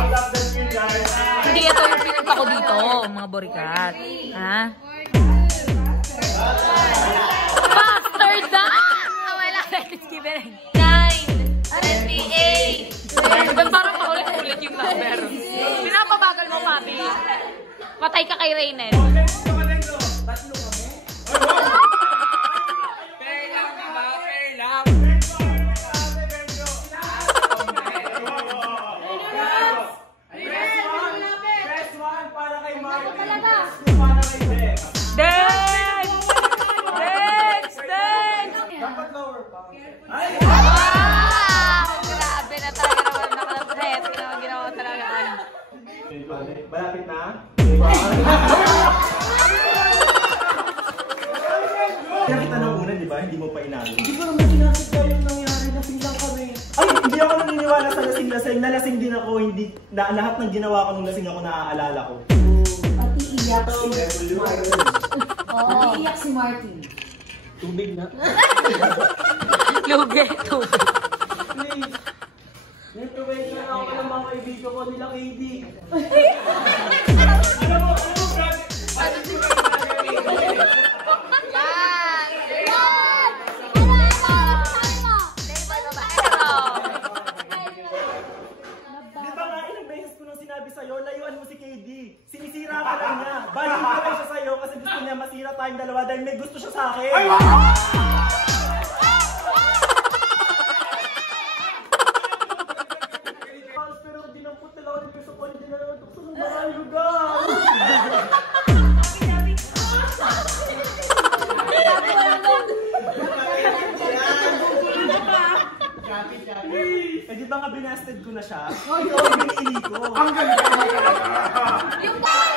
Hindi ito yung pinunta ko dito, mga borikat. Ha? Bastard na! Wala, let's give it 9, 28. Parang paulit-ulit yung number. Pinapabagal mo, papi. Patay ka kay Raynel. Malapit na? Nakita na una, di ba? Hindi mo pa inalo. Hindi ko naman sinasadya yung nangyari. Lasing lang kami. Ay, hindi ako naniniwala sa lasing-lasing. Nalasing din ako. Hindi, lahat ng ginawa ko nung lasing ako naaalala ko. Pati iyak si... Oo, iyak si Martin. Tubig na. Lugi, tubig. Please. Nag-tubig na ako ng mga kaibigan ko nila KD. Alam mo, brad. Layuan mo si KD. Sinisira ka lang niya. Balik ka lang siya sa'yo kasi gusto niya masira tayong dalawa dahil may gusto siya sa akin. Ay, pero dinampot nila ako ng peso ko. Hindi na naman tukso ng maraming lugar. Eh di ba nga binasted ko na siya? Ay, binili ko. Ang ganda mo talaga. Yung boy!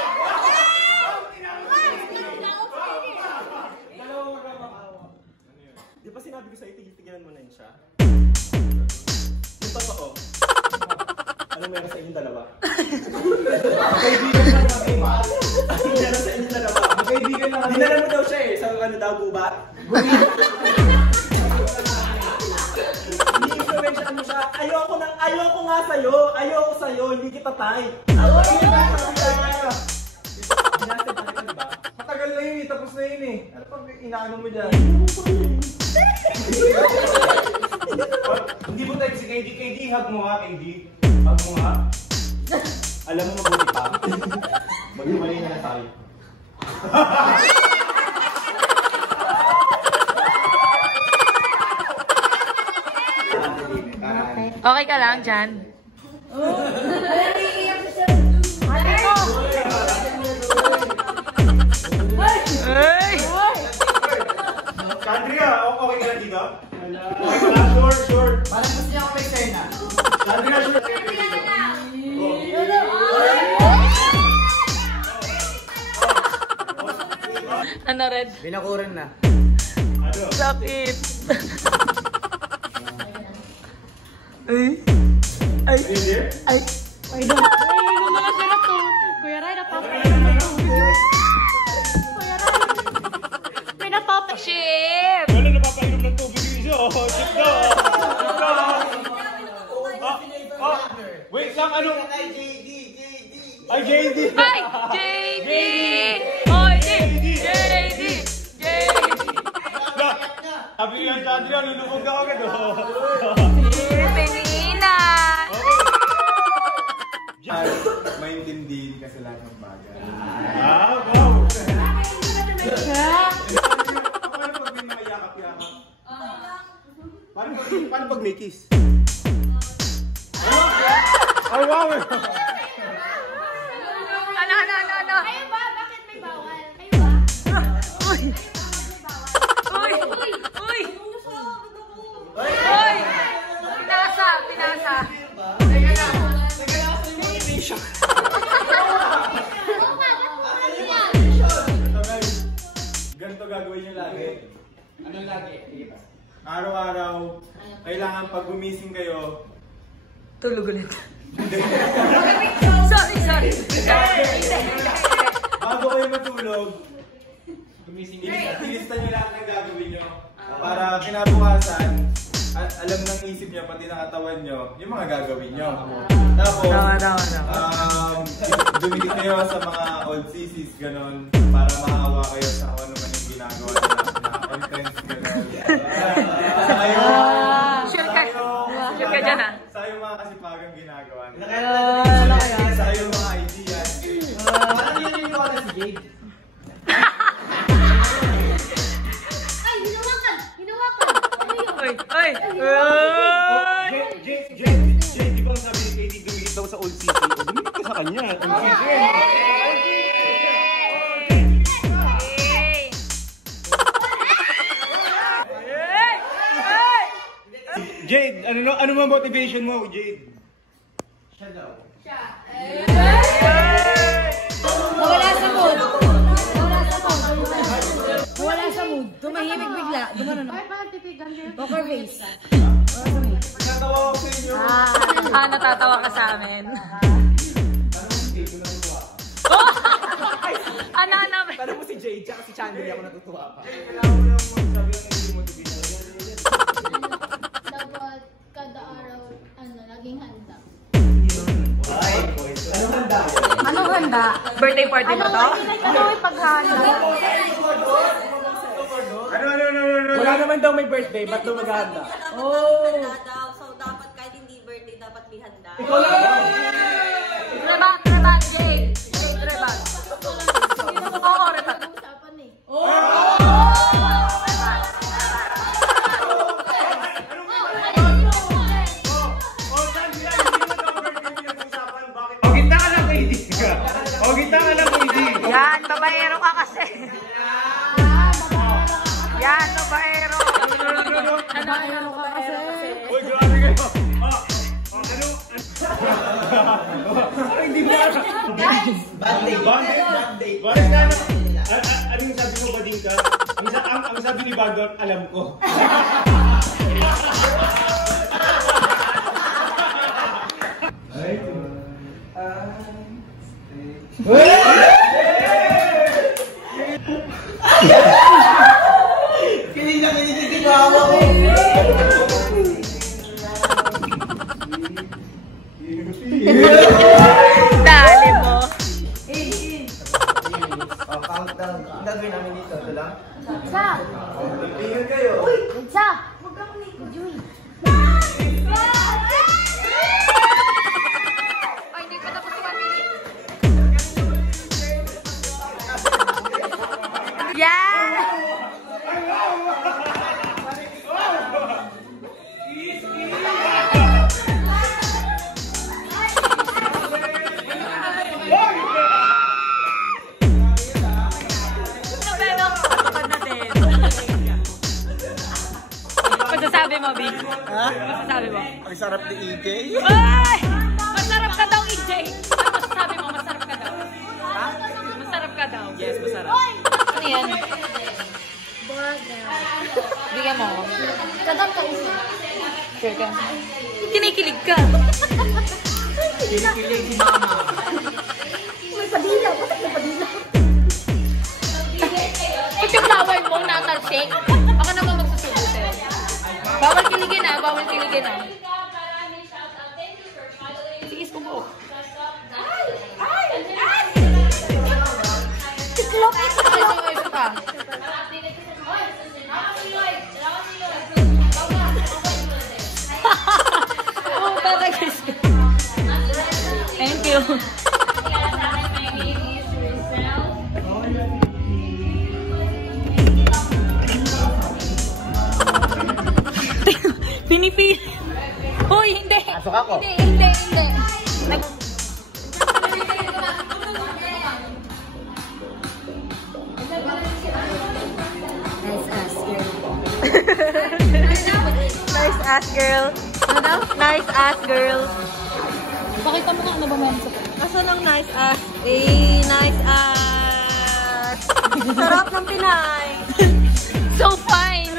Dalawang ramakawa. Di ba sinabi ko sa'yo, tigil-tigilan mo na yun siya? Yung totoo. Anong meron sa inyong dalawa? Kaibigan lang kami. Anong meron sa inyong dalawa? Kaibigan lang kami. Dinala mo daw siya eh. Sa ano daw, gubat? Ayoko nga sa'yo. Ayoko sa'yo. Hindi kita tay. Matagal na yun eh. Tapos na yun eh. Ano pag inaano mo dyan? Hindi mo tayo si KD. KD, hug mo nga KD. Hug mo nga. Alam mo mabuti pa. Mag-iwalay na tayo. Okay ka lang, Jan? Hey! Andrea, okay ka lang dito? Okay ka lang? Sure, sure. Parang gusto niya ako may sena. Andrea, sure. Ano, Red? Binakuran na. Sakit. Ay. Ay. Ay. Ay, no. Ay, mga sarap to. Kuya Ray, napapay. Kuya Ray. May napapay. Ship! Wala napapainom ng tubig dito. Ship na. Wait lang, ano? Ay, JD. Ay, JD! Oy, JD! Sabi nga si Andrea, lulubog ka agad. Penina! Maintindihin kasi lahat ng bagay. Wow! Paano pag may mga yakap-yakap? Paano pag may kiss? Ay, wow! Ano? Kayo ba? Bakit may bawal? Kayo ba? Uy! Pinasa! Ganito gagawin nyo lagi. Anong lagi? Araw-araw, kailangan pag gumising kayo. Tulog ulit. Sorry. Bago kayo matulog, ilista nyo lahat ng gagawin nyo. Para kinabukasan, alam ng isip niya, pati ng katawan niyo, yung mga gagawin niyo. Tapos, dumikit kayo sa mga old sisis, gano'n, para maawa kayo sa kung ano man yung ginagawa nila na entrance, gano'n. Sure ka dyan, ah. Sa yung mga kasipagang ginagawa nila. Sa yung mga ideas. Parang yun yung wala si Jade. Ay, hinawakan! Hinawakan! Ano yun? Ay! Jade, di ba ang sabi ni Katie, dumikit daw sa old city? O, dumikit ka sa kanya. Old city. Jade, ano mo motivation mo, Jade? Siya daw. Nawala sa mood. Nawala sa mood. Tumahimik bigla. Dumano na. Poker face. Natawa ko sa inyo. Natatawa ka sa amin. Ano? Tanong mo si Jade, tsaka si Chandler, ako natutuwa pa. Dapat kada araw, laging handa. Anong handa? Birthday party mo to? Ano may paghanda? Wala naman daw may birthday, ba't daw maghahanda? So dapat kahit hindi birthday, dapat may handa. Ikaw lang daw! Rebag, Jade. Rebag. Oo, rebag. Usapan eh. Yan, babaero ka kasi. Yan, babaero. Babaero ka kasi. Uy, grabe kayo! Hindi mo Bad date. Ano yung sabi mo, bading ka? Ang sabi ni Bagdor, alam ko. Kinig na kinig ako. Dali mo. Countdown. Ang gagawin namin dito, ito lang? Sa! Tingin kayo. Sa! Magkakuni ko, Joy. Ay, hindi pa tapos 1 minute. Yan! Masasabi mo, Big? Ha? Masasabi mo? Ang sarap ni EJ. Ay! Masarap ka daw, EJ! Ano masasabi mo? Masarap ka daw? Ha? Masarap ka daw? Yes, masarap. Ano yan? Bigyan mo ako. Kadam ka isa. Sure ka? Kinikilig ka. Kinikilig si Mama. May padila. Bakit may padila? Pag yung laway mo, natalsik, ako naman magsusulit. Bawal kiligin ah, bawal kiligin ah. Sige, subo. Tiklop eh, tiklop. Ay, isa pa. Oh, talaga. Thank you. Pinipili. Hoy, hindi. Pasok ako. Hindi. Nice ass girl. Ano daw? Nice ass girl. Pakita mo nga ano ba meron sa Asan ang nice ass? Nice ass! Sarap ng Pinay! So fine.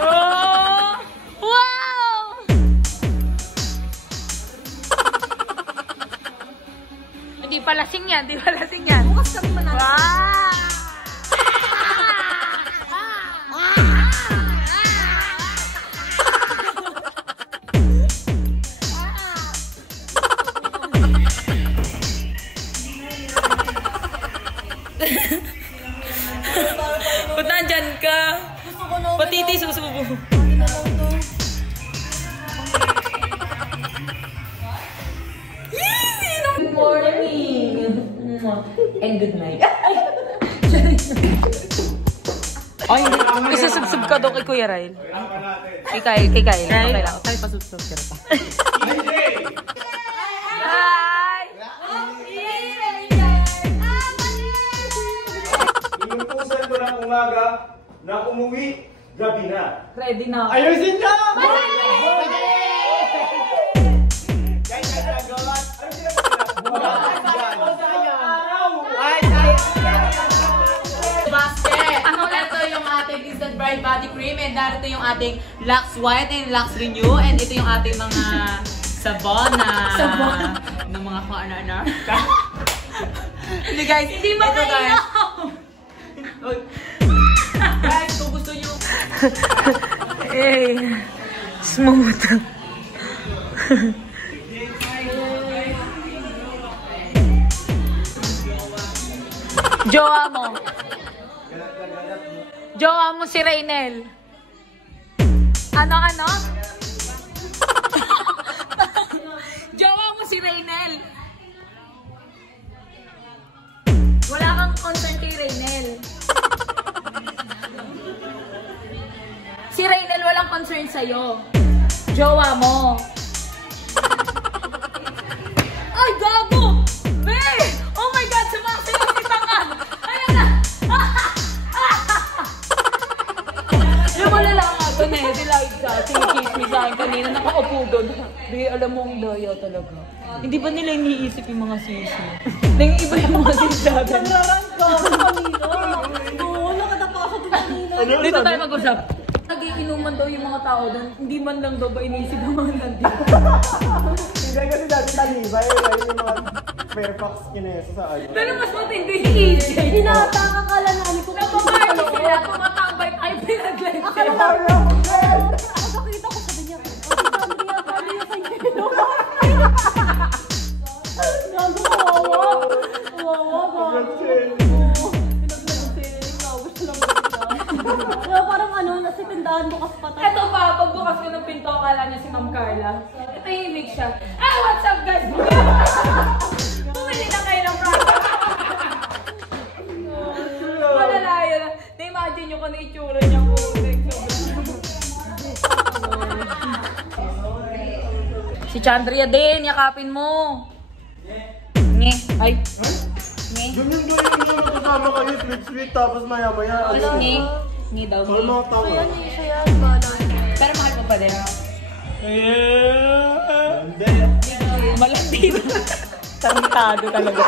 Oh! Wow! Hindi pa lasing yan, Bukas kami manalo. Wow! may susubo. Good morning! And good night. Ay, isusubsub ka daw kay Kuya Ryle. Kay Kyle. Okay lang. Kyle, pasubsub ka pa. Hi! Inutusan ko ng umaga na umuwi, gabi na. Ready na. Ayusin niyo! Basket! Ito yung ating Instant Bright Body Cream and dito yung ating Lux White and Lux Renew and ito yung ating mga sabon na ng mga kung ano-ano. Hindi guys, hindi ba kayo? Guys, kung gusto nyo Smooth. Jowa mo. Jowa mo si Raynel. Ano? Jowa mo si Raynel. Wala kang concern kay Raynel. Si Raynel walang concern sa'yo. Jowa mo. Ay, gago! Babe! Oh my God! Sumasayaw si Tangan! Ayan na! Yung malala nga ito na eh. Like ka. Sinikis me sa akin kanina. Nakaupo doon. Di, alam mo ang daya talaga. Hindi ba nila iniisip yung mga sisi? Nang-iba yung mga sinasabi. Nagrarang ka kanina. Oo, nakadapa ako doon kanina. Dito tayo mag-usap. Nagiinuman daw yung mga tao doon. Hindi man lang daw ba iniisip ang mga nandito. Hindi kasi dati talibay. Yung mga Fairfax kinesa sa ano. Pero mas matindi yung EJ. Tinatakakala namin kung Napaparty sila. Tumatambay. Ay, pinag-live sila. nakakita ko sabi niya, Andrea, paano yung sa inyo? Gago, kawawa. Pero parang nasa tindahan bukas pa tayo. Ito pa, pagbukas ko ng pinto, akala niya si Ma'am Carla. Ito yung image siya. Ah, what's up guys? Bumili na kayo ng product. Malala yun. Na-imagine nyo kung ano itsura niya po. Si Chandria din, yakapin mo. Nge. Ay. Nge. Yung kasama kayo, sweet-sweet, tapos maya-maya. Ano nge? Nge daw. Ano mga tao? Pero mahal mo pa din. Hindi. Malandi. Tarantado talaga.